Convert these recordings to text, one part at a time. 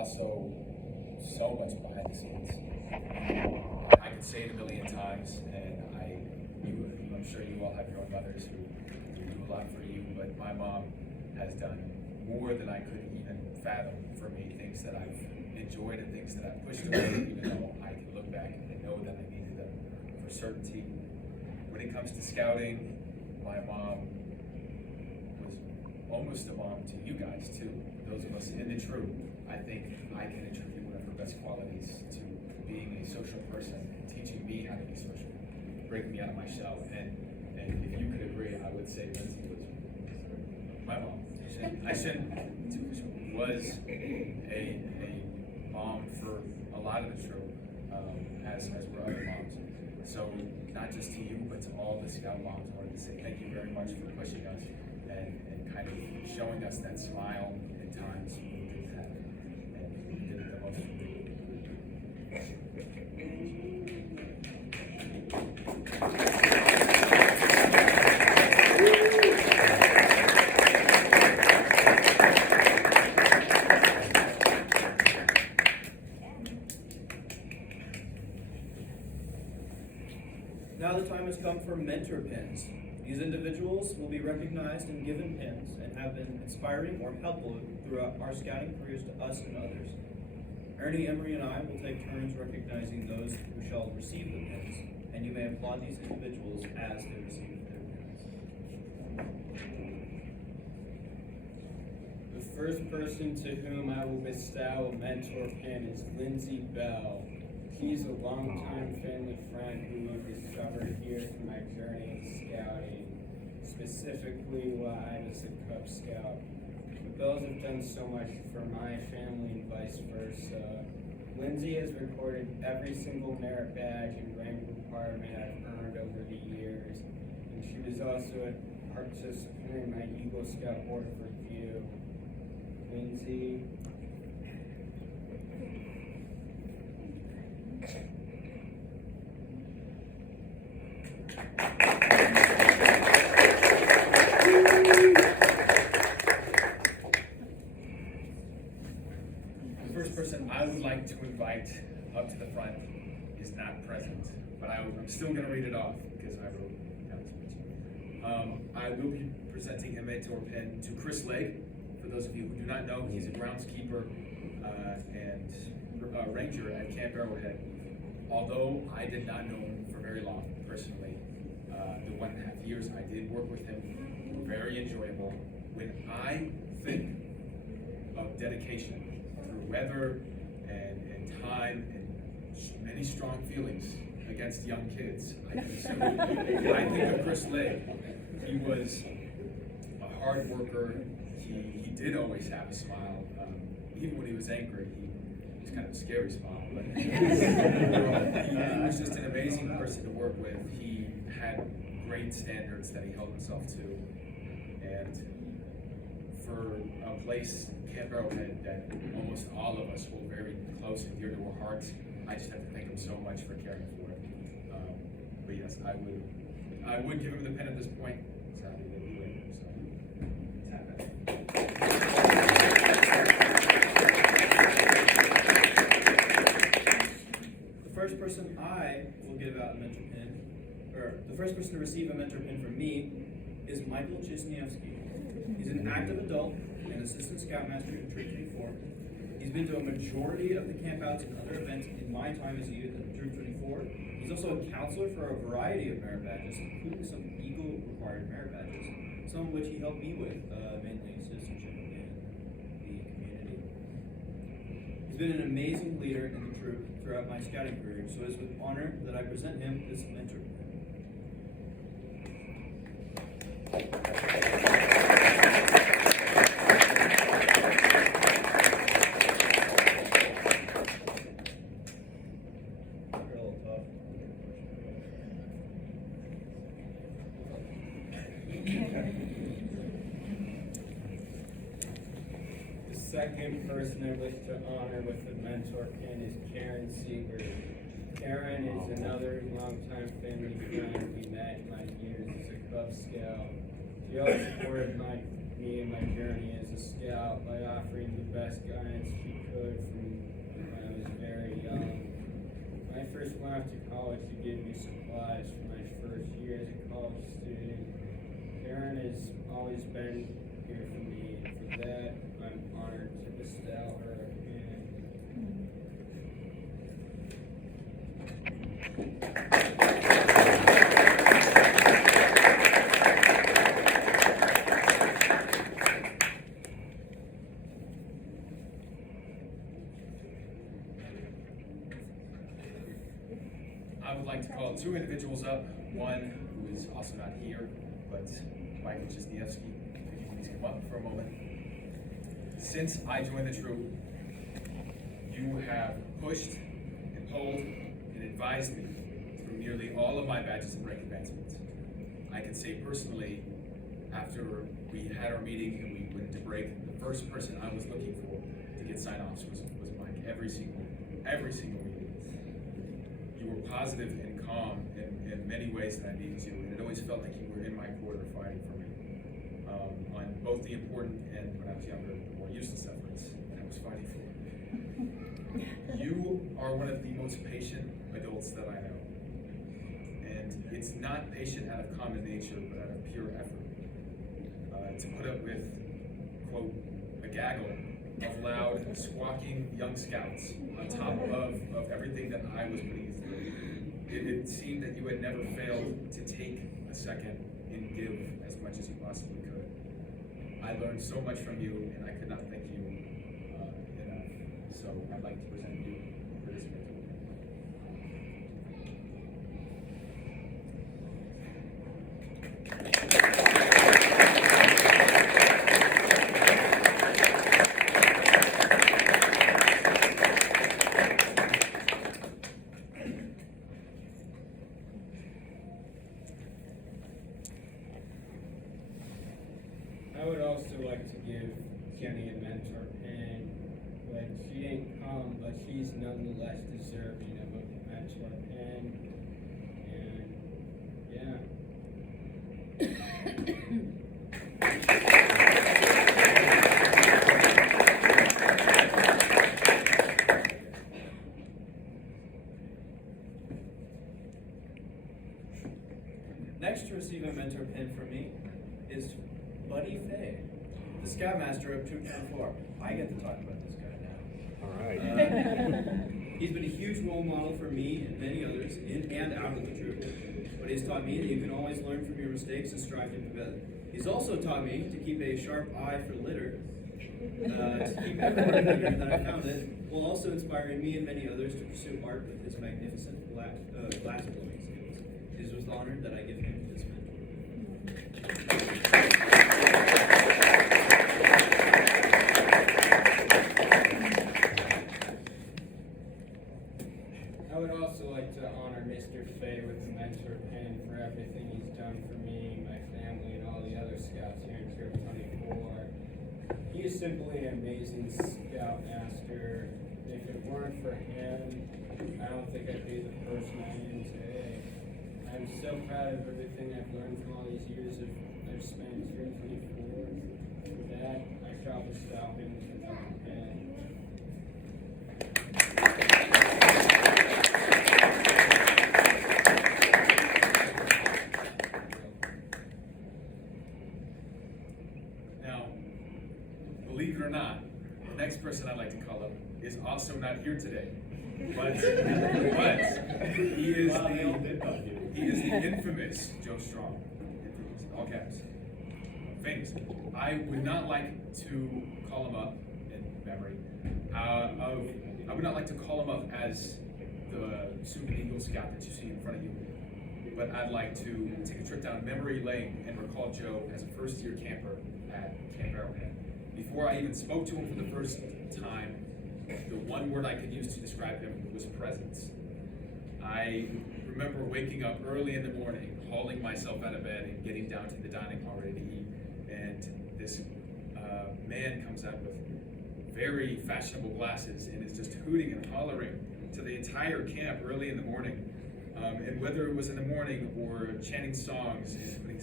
also so much behind the scenes. I could say it a million times, and I'm sure you all have your own mothers who do a lot for you, but my mom has done more than I could even fathom for me, things that I've enjoyed and things that I've pushed away, even though I can look back and know that I needed them for certainty. When it comes to scouting, my mom was almost a mom to you guys too. Those of us in the troop, I think I can attribute one of her best qualities to being a social person, teaching me how to be social, breaking me out of my shell. And if you could agree, I would say Lindsay was my mom. Was a mom for a lot of the troop, as were other moms. So not just to you, but to all the Scout moms, I wanted to say thank you very much for pushing us and kind of showing us that smile in times when we didn't have it, and we did it the most for me. Now the time has come for mentor pins. These individuals will be recognized and given pins and have been inspiring or helpful throughout our scouting careers to us and others. Ernie, Emory, and I will take turns recognizing those who shall receive the pins, and you may applaud these individuals as they receive their pins. The first person to whom I will bestow a mentor pin is Lindsay Bell. He's a longtime family friend who we discovered here through my journey in scouting, specifically while I was a Cub Scout. The Bells have done so much for my family and vice versa. Lindsay has recorded every single merit badge and rank requirement I've earned over the years, and she was also a participant in my Eagle Scout Board of Review. Lindsay. The first person I would like to invite up to the front is not present, but I'm still going to read it off because I wrote down his speech. I will be presenting a mentor pin to Chris Legg. For those of you who do not know, he's a groundskeeper and ranger at Camp Arrowhead. Although I did not know him for very long personally, the 1.5 years I did work with him were very enjoyable. When I think of dedication through weather and time and many strong feelings against young kids, I think of Chris Legg. He was a hard worker. He did always have a smile. Even when he was angry, he was kind of a scary smile. But he was just an amazing person to work with. He had great standards that he held himself to. And for a place, Camp Arrowhead, that almost all of us hold very close and dear to our hearts, I just have to thank him so much for caring for it. But yes, I would give him the pen at this point. Sadly, they didn't do it, so tap it. The first person I will give out a mentor pin, or the first person to receive a mentor pin from me, is Michael Chisniewski. He's an active adult and assistant scoutmaster in Troop 24. He's been to a majority of the campouts and other events in my time as a youth at Troop 24. He's also a counselor for a variety of merit badges, including some Eagle required merit badges, some of which he helped me with, mainly citizenship and the community. He's been an amazing leader in the troop throughout my scouting career, so it is with honor that I present him this mentor pin. The second person I wish to honor with the mentor pin is Karen Seeger. Karen is another longtime family friend we met in my years as a Cub Scout. She always supported me and my journey as a scout by offering the best guidance she could for to give me supplies for my first year as a college student. Karen has always been here for me, and for that, I'm honored to bestow her a hand. I would like to call two individuals up. One who is also not here, but Michael Cisniewski. If you please come up for a moment. Since I joined the troop, you have pushed and pulled and advised me through nearly all of my badges and rank advancements. I can say personally, after we had our meeting and we went into break, the first person I was looking for to get sign-offs was Mike. Every single meeting. You were positive and calm in many ways that I needed you, and it always felt like you were in my corner fighting for me on both the important and, when I was younger, the more useless efforts that I was fighting for. You are one of the most patient adults that I know, and it's not patient out of common nature, but out of pure effort. To put up with, quote, a gaggle of loud, squawking young scouts on top of everything that I was putting you through. It seemed that you had never failed to take a second and give as much as you possibly could. I learned so much from you, and I could not thank you enough. So I'd like to present you for this mentor. I would also like to give Jenny a mentor pin, but she didn't come, but she's nonetheless deserving of a mentor pin. And yeah. Next to receive a mentor pin from me is Buddy Fay, the Scoutmaster of Troop 24. I get to talk about this guy now. All right. He's been a huge role model for me and many others in and out of the troop. But he's taught me that you can always learn from your mistakes and strive to be better. He's also taught me to keep a sharp eye for litter, to keep everyone here that I found it, while also inspiring me and many others to pursue art with his magnificent glass blowing skills. It is with honor that I give him this mentor. I would also like to honor Mr. Fay with the mentor pin for everything he's done for me, my family, and all the other scouts here in Troop 24. He is simply an amazing scoutmaster. If it weren't for him, I don't think I'd be the person I am today. I'm so proud of everything I've learned from all these years I've spent in Troop 24. For that, I shall bestow him with the mentor pin. Now, believe it or not, the next person I'd like to call up is also not here today. But he is the infamous Joe Strong. Infamous, all caps. Famous. I would not like to call him up in memory. I would not like to call him up as the Super Eagle Scout that you see in front of you. But I'd like to take a trip down memory lane and recall Joe as a first-year camper at Camp Arrowhead. Before I even spoke to him for the first time, the one word I could use to describe him was presence. I remember waking up early in the morning, hauling myself out of bed and getting down to the dining hall ready to eat. And this man comes out with very fashionable glasses and is just hooting and hollering to the entire camp early in the morning. And whether it was in the morning or chanting songs and putting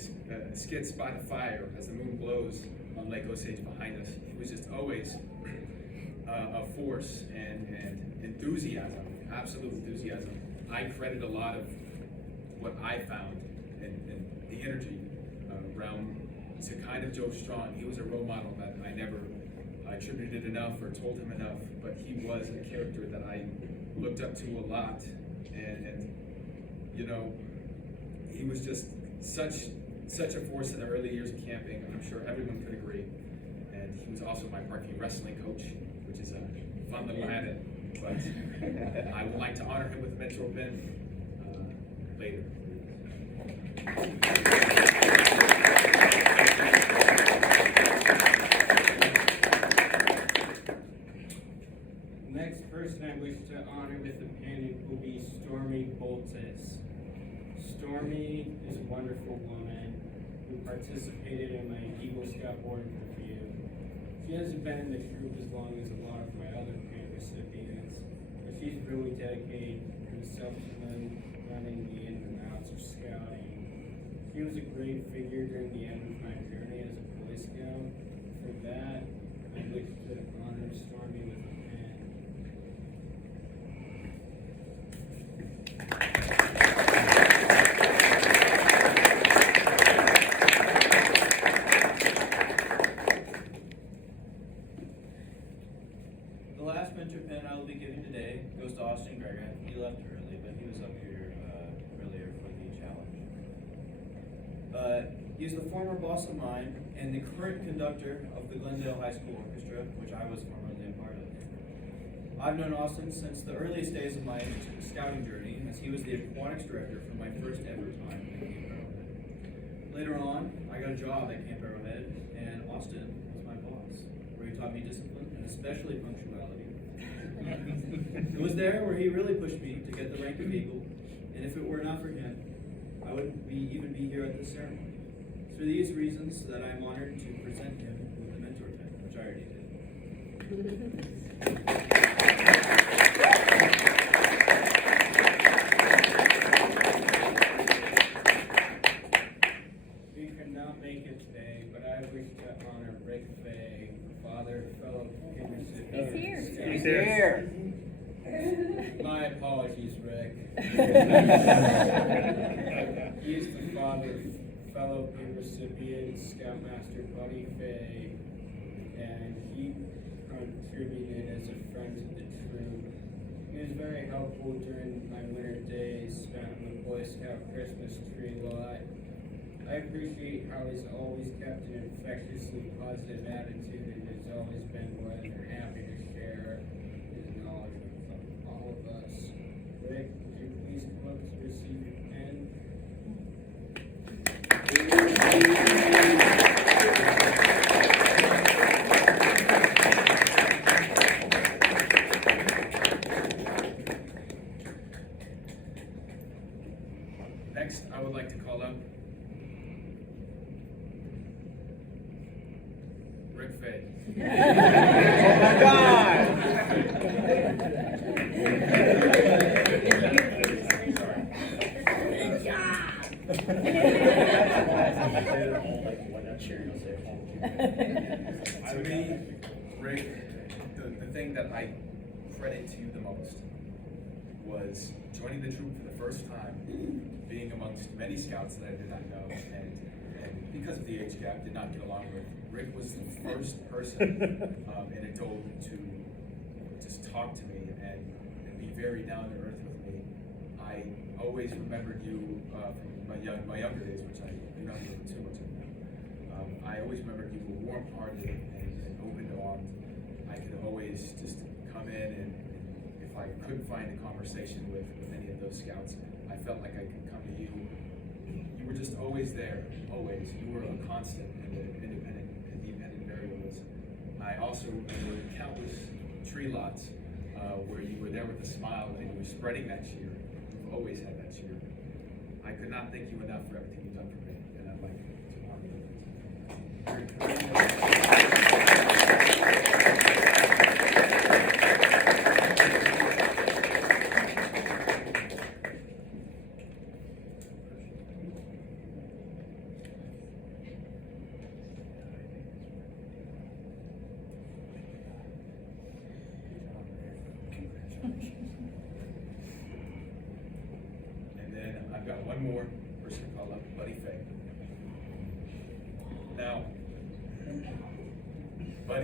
skits by the fire as the moon glows on Lake Osage behind us, he was just always a force and enthusiasm, absolute enthusiasm. I credit a lot of what I found and the energy around to kind of Joe Strong. He was a role model that I never attributed enough or told him enough, but he was a character that I looked up to a lot, and you know, he was just such a force in the early years of camping. I'm sure everyone could agree. And he was also my parking wrestling coach, which is a fun little added. But I would like to honor him with a mentor pin later. The next person I wish to honor with a pin will be Stormy Boltis. Stormy is a wonderful woman who participated in my Eagle Scout Board review. She hasn't been in the troop as long as a lot of my other pin recipients, but she's really dedicated herself to learning the ins and outs of scouting. She was a great figure during the end of my journey as a Boy Scout. For that, I wish to honor Stormy with a pin. The last mentor pin I will be giving today goes to Austin Greger. He left early, but he was up here earlier for the challenge. He's the former boss of mine and the current conductor of the Glendale High School Orchestra, which I was formerly a part of. I've known Austin since the earliest days of my scouting journey, as he was the aquatics director for my first ever time at Camp Arrowhead. Later on, I got a job at Camp Arrowhead, and Austin was my boss, where he taught me discipline and especially punctuality. It was there where he really pushed me to get the rank of Eagle, and if it were not for him, I wouldn't even be here at this ceremony. It's for these reasons that I am honored to present him with the mentor pin, which I already did. We could not make it today, but I wish to honor Rick Fay, father, fellow pin recipient. He's here. My apologies, Rick. He is the father of fellow pin recipient, Scoutmaster Buddy Fay, and he contributed as a friend to the troop. He was very helpful during my winter days spent on the Boy Scout Christmas tree lot. I appreciate how he's always kept an infectiously positive attitude and has always been more than happy to share his knowledge with all of us. Rick, would you please come up to receive your pen? Next, I would like to call up Rick Fay. Oh my God! Good job! To me, Rick, the thing that I credit to you the most was joining the troop for the first time, being amongst many scouts that I did not know, and because of the age gap, did not get along with. Rick was the first person in adult to just talk to me and be very down to earth with me. I always remembered you from my younger days, which I do not know too much of now. I always remembered you were warm-hearted and open-armed. I could always just come in and if I couldn't find a conversation with any of those scouts, I felt like I could come to you. You were just always there, always. You were a constant in the independent variables. I also remember countless tree lots where you were there with a smile and you were spreading that cheer. You've always had that cheer. I could not thank you enough for everything you've done for me, and I'd like to honor you.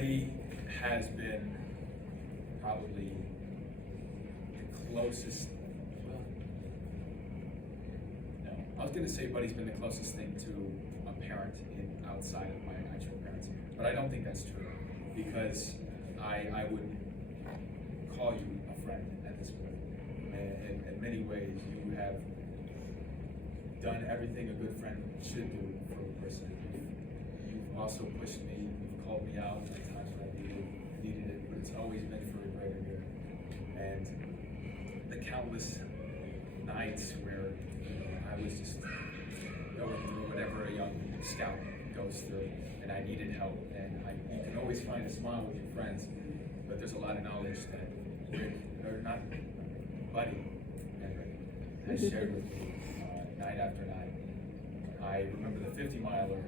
Buddy has been probably the closest, well, no, I was gonna say Buddy's been the closest thing to a parent outside of my actual parents, but I don't think that's true, because I would call you a friend at this point. And in many ways, you have done everything a good friend should do for a person. You've also pushed me, you've called me out at times when I needed it, but it's always been for a greater good. And the countless nights where I was just going through whatever a young scout goes through, and I needed help. And you can always find a smile with your friends, but there's a lot of knowledge that not Buddy has shared with me night after night. I remember the 50 miler.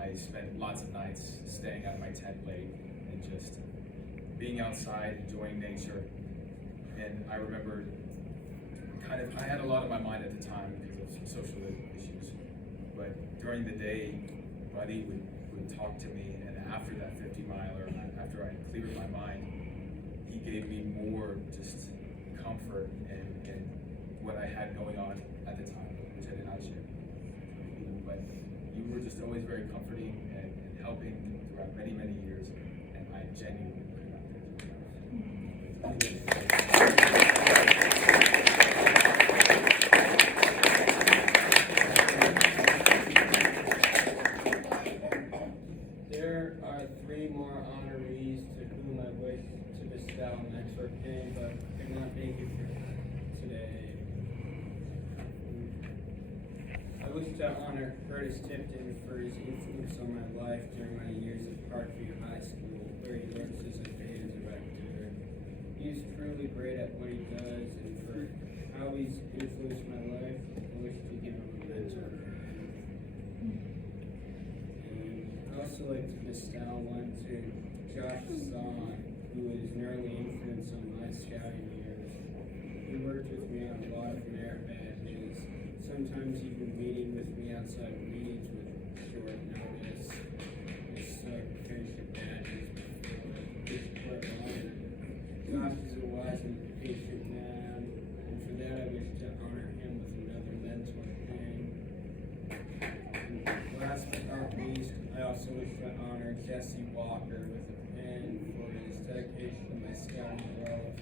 I spent lots of nights staying out of my tent late and just being outside, enjoying nature. And I remember I had a lot on my mind at the time because of some social issues. But during the day, Buddy would talk to me, and after that 50 miler, after I cleared my mind, he gave me more just comfort and what I had going on at the time, which I did not share. But you were just always very comforting and helping throughout many, many years, and I genuinely could not thank you enough. There are 3 more honorees to whom I wish to bestow an extra pin, but could not make it for today. I wish to honor Curtis Tipton for his influence on my life during my years at Parkview High School, where he works as a band director. He is truly great at what he does, and for how he's influenced my life, I wish to give him a mentor. And I also like to bestow one to Josh Zahn, who is an early influence on my scouting years. He worked with me on a lot of merit badges, sometimes even meeting with me outside meetings with short notice. His friendship badges before his court honor. Josh is a wise and patient man, and for that I wish to honor him with another mentor pin. And last but not least, I also wish to honor Jesse Walker with a pin for his dedication to my scouting growth.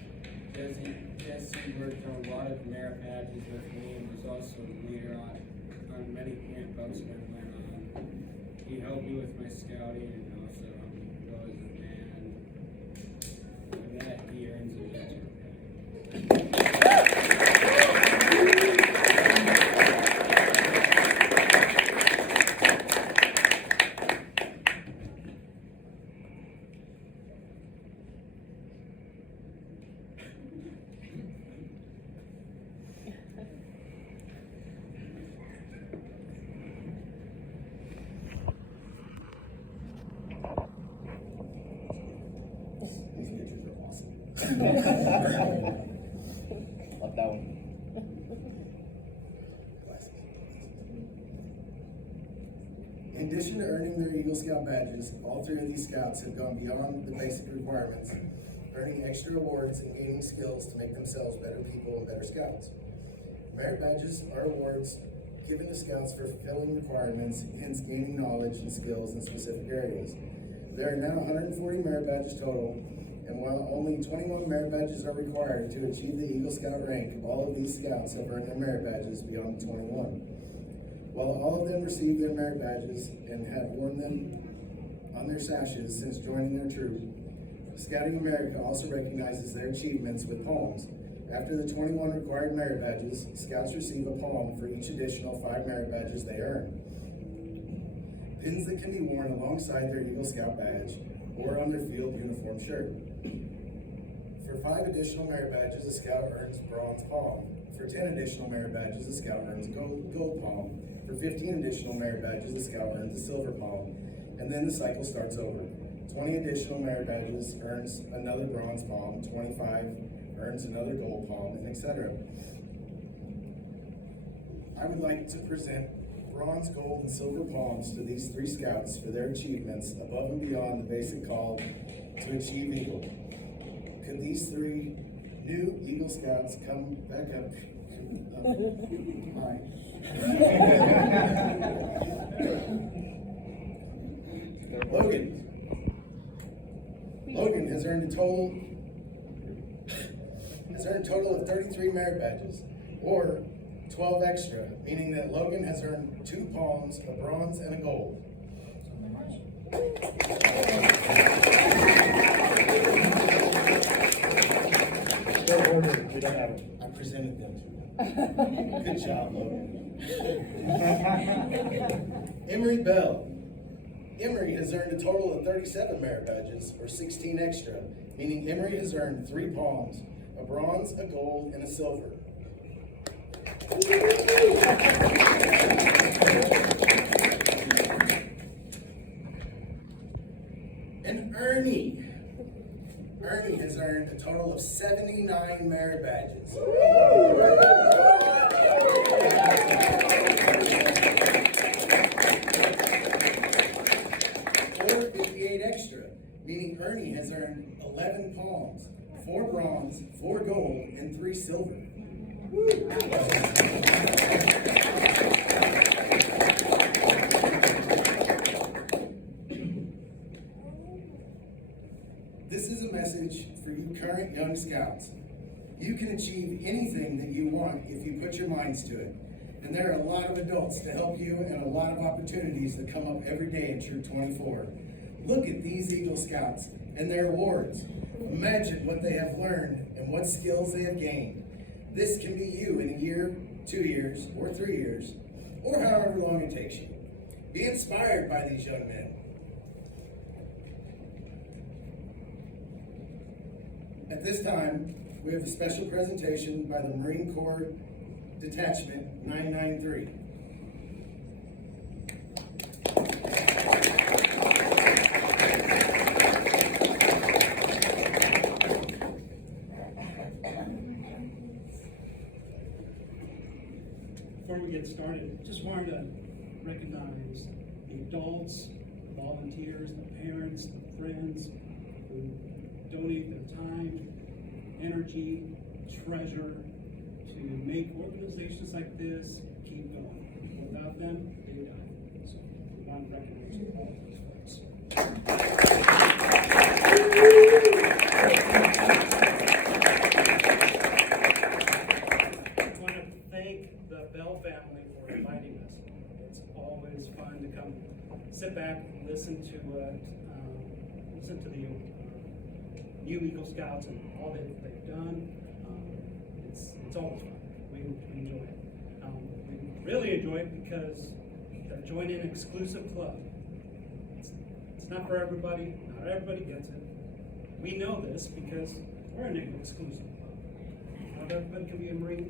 Jesse worked on a lot of merit badges with me and was also a leader on many camp boats that I went on. He helped me with my scouting and also helped me grow as a man. For that, he earns a mentor pin. These pictures are awesome. Love that one. In addition to earning their Eagle Scout badges, all 3 of these scouts have gone beyond the basic requirements, earning extra awards and gaining skills to make themselves better people and better scouts. Merit badges are awards given to scouts for fulfilling requirements, hence gaining knowledge and skills in specific areas. There are now 140 merit badges total, and while only 21 merit badges are required to achieve the Eagle Scout rank, all of these scouts have earned their merit badges beyond the 21. While all of them received their merit badges and have worn them on their sashes since joining their troop, Scouting America also recognizes their achievements with palms. After the 21 required merit badges, scouts receive a palm for each additional 5 merit badges they earn. Pins that can be worn alongside their Eagle Scout badge or on their field uniform shirt. For 5 additional merit badges, a scout earns bronze palm. For 10 additional merit badges, a scout earns gold palm. For 15 additional merit badges, a scout earns a silver palm. And then the cycle starts over. 20 additional merit badges earns another bronze palm, 25 earns another gold palm, and etc. I would like to present bronze, gold, and silver palms to these 3 scouts for their achievements above and beyond the basic call to achieve Eagle. Could these 3 new Eagle Scouts come back up? Hi. Logan has earned a total of 33 merit badges, or 12 extra, meaning that Logan has earned 2 palms, a bronze, and a gold. I presented them to you. Good job, Logan. Emory Bell. Emory has earned a total of 37 merit badges, or 16 extra, meaning Emory has earned 3 palms, a bronze, a gold, and a silver. And Ernie has earned a total of 79 merit badges. Or 58 extra, meaning Ernie has earned 11 palms, 4 bronze, 4 gold, and 3 silver. This is a message for you current young scouts. You can achieve anything that you want if you put your minds to it. And there are a lot of adults to help you and a lot of opportunities that come up every day at Troop 24. Look at these Eagle Scouts and their awards. Imagine what they have learned and what skills they have gained. This can be you in a year, 2 years, or 3 years, or however long it takes you. Be inspired by these young men. At this time, we have a special presentation by the Marine Corps Detachment 993. Before we get started, just wanted to recognize the adults, the volunteers, the parents, the friends who donate their time, energy, treasure to make organizations like this keep going. Without them, they die. So we want to recognize all of those folks. I want to thank the Bell family for inviting us. It's always fun to come sit back and listen to the new Eagle Scouts and all that they've done. It's always fun. We enjoy it. We really enjoy it because they're joining an exclusive club. It's not for everybody. Not everybody gets it. We know this because we're an exclusive club. Not everybody can be a Marine,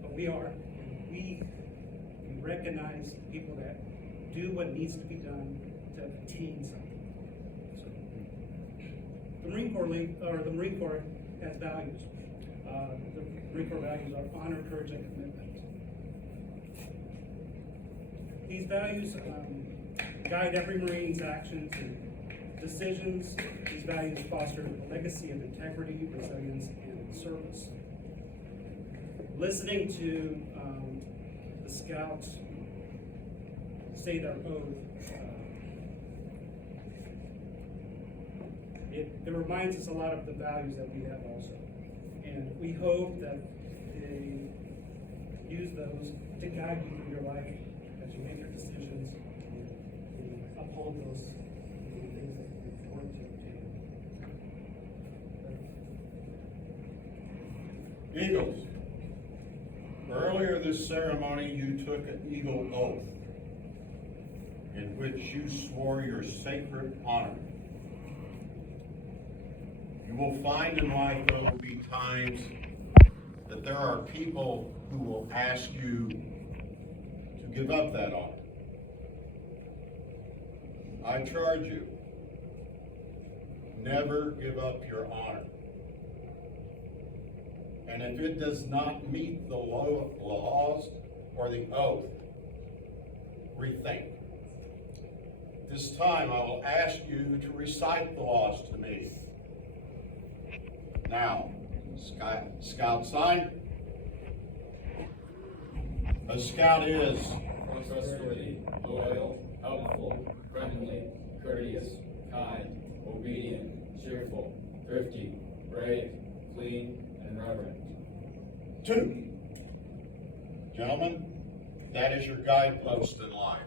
but we are. And we recognize people that do what needs to be done to attain something. The Marine Corps has values. The Marine Corps values are honor, courage, and commitment. These values guide every Marine's actions and decisions. These values foster a legacy of integrity, resilience, and service. Listening to the Scouts say their oath, it reminds us a lot of the values that we have also. And we hope that they use those to guide you through your life as you make your decisions and uphold those things that are important to you. Eagles, earlier this ceremony you took an Eagle oath in which you swore your sacred honor. You will find in life there will be times that there are people who will ask you to give up that honor. I charge you, never give up your honor. And if it does not meet the laws or the oath, rethink. This time I will ask you to recite the laws to me. Now, Scout sign. A Scout is Trustworthy, loyal, helpful, friendly, courteous, kind, obedient, cheerful, thrifty, brave, clean, and reverent. 2. Gentlemen, that is your guidepost in life.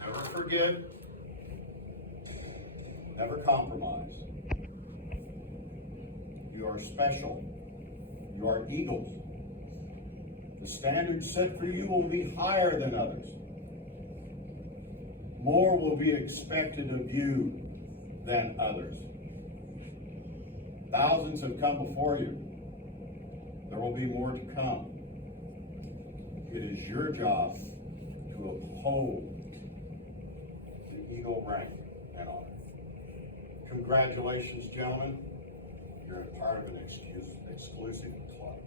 Never forget, never compromise. You are special. You are eagles. The standards set for you will be higher than others. More will be expected of you than others. Thousands have come before you. There will be more to come. It is your job to uphold the Eagle rank and honor. Congratulations, gentlemen. You're a part of an exclusive club.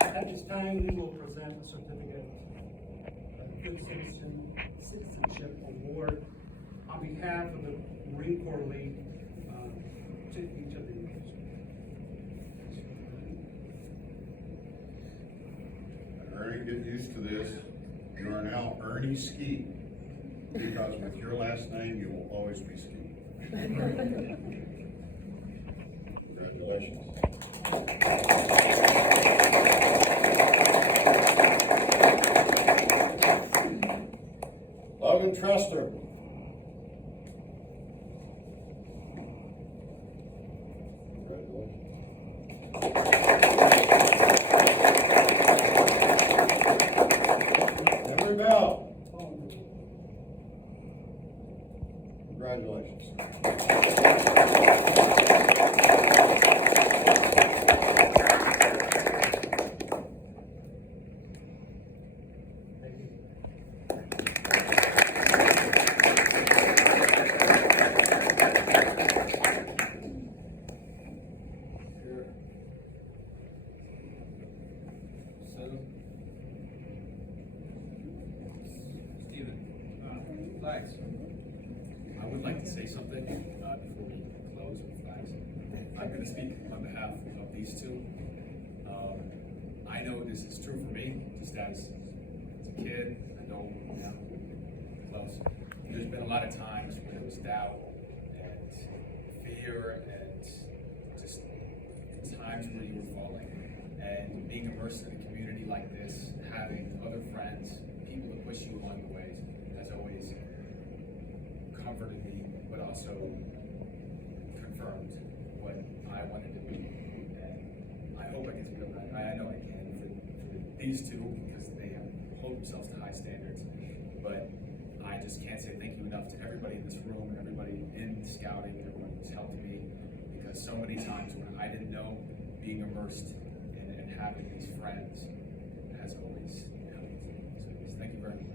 At this time, we will present a certificate of good citizenship award on behalf of the Marine Corps League to each of the Eagles. Ernie, get used to this. You are now Ernie Ski, because with your last name, you will always be Ski. Congratulations. Logan Truster. Congratulations. Emory Bell. Congratulations. Flags. I would like to say something before we close with flags. I'm going to speak on behalf of these two. I know this is true for me, just as a kid, I know now, close. There's been a lot of times when there was doubt and fear and just times where you were falling. And being immersed in a community like this, having other friends, people to push you along the way, has always comforted me, but also confirmed what I wanted to be. And I hope I get to build that. I know I can for these two, because they hold themselves to high standards. But I just can't say thank you enough to everybody in this room and everybody in scouting, everyone who's helped me, because so many times when I didn't know, being immersed and having these friends has always helped. So thank you very much.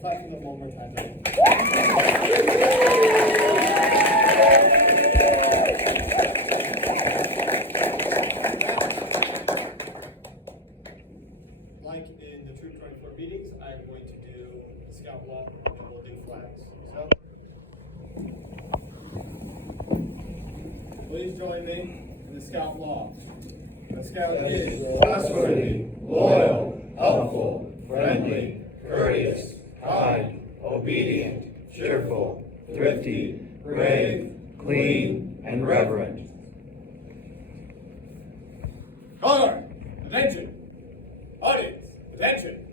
Clap for them one more time. Like in the Troop 24 meetings, I'm going to do the scout walk and we'll do flags. So, please join me in the scout walk. The scout is trustworthy, loyal, helpful, friendly, courteous, kind, obedient, cheerful, thrifty, brave, clean, and reverent. Color, attention. Audience, attention.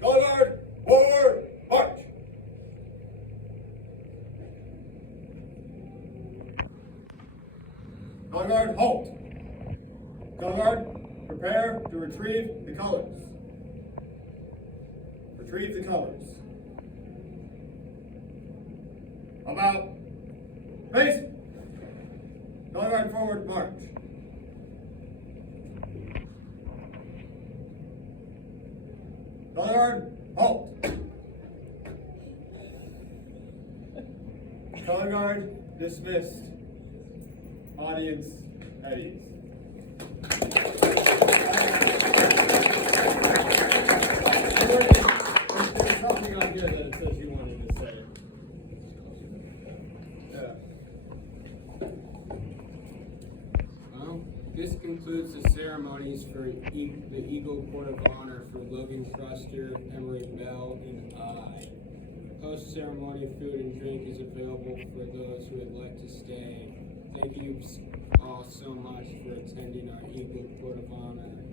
Color guard, forward, march. Color guard, halt. Color guard, prepare to retrieve the colors. Retrieve the colors. About. Face. Color guard forward, march. Color guard, halt. Color guard, dismissed. Audience, at ease. There's something on here that it says you wanted to say. Yeah. Well, this concludes the ceremonies for the Eagle Court of Honor for Logan Truster, Emory Bell, and I. Post-ceremony food and drink is available for those who would like to stay. Thank you all so much for attending our Eagle Court of Honor.